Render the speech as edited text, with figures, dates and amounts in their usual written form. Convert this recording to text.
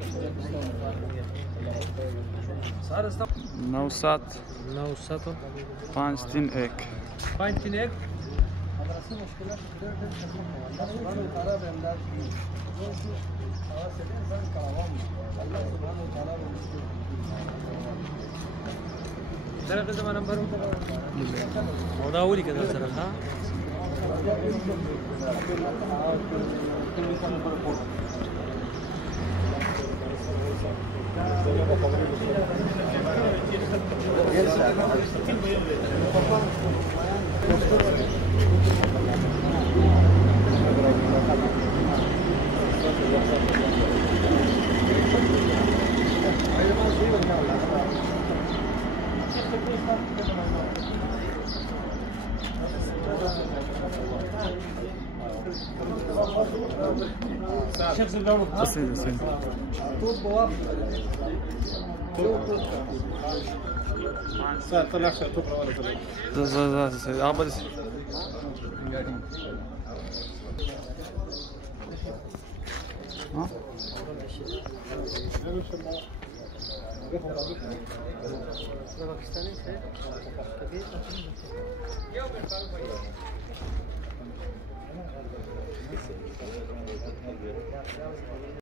900 531 531 درجة زمان نمبر موضوع أولي كذا صراحة sim, sim. طلع طبرة ولا طلع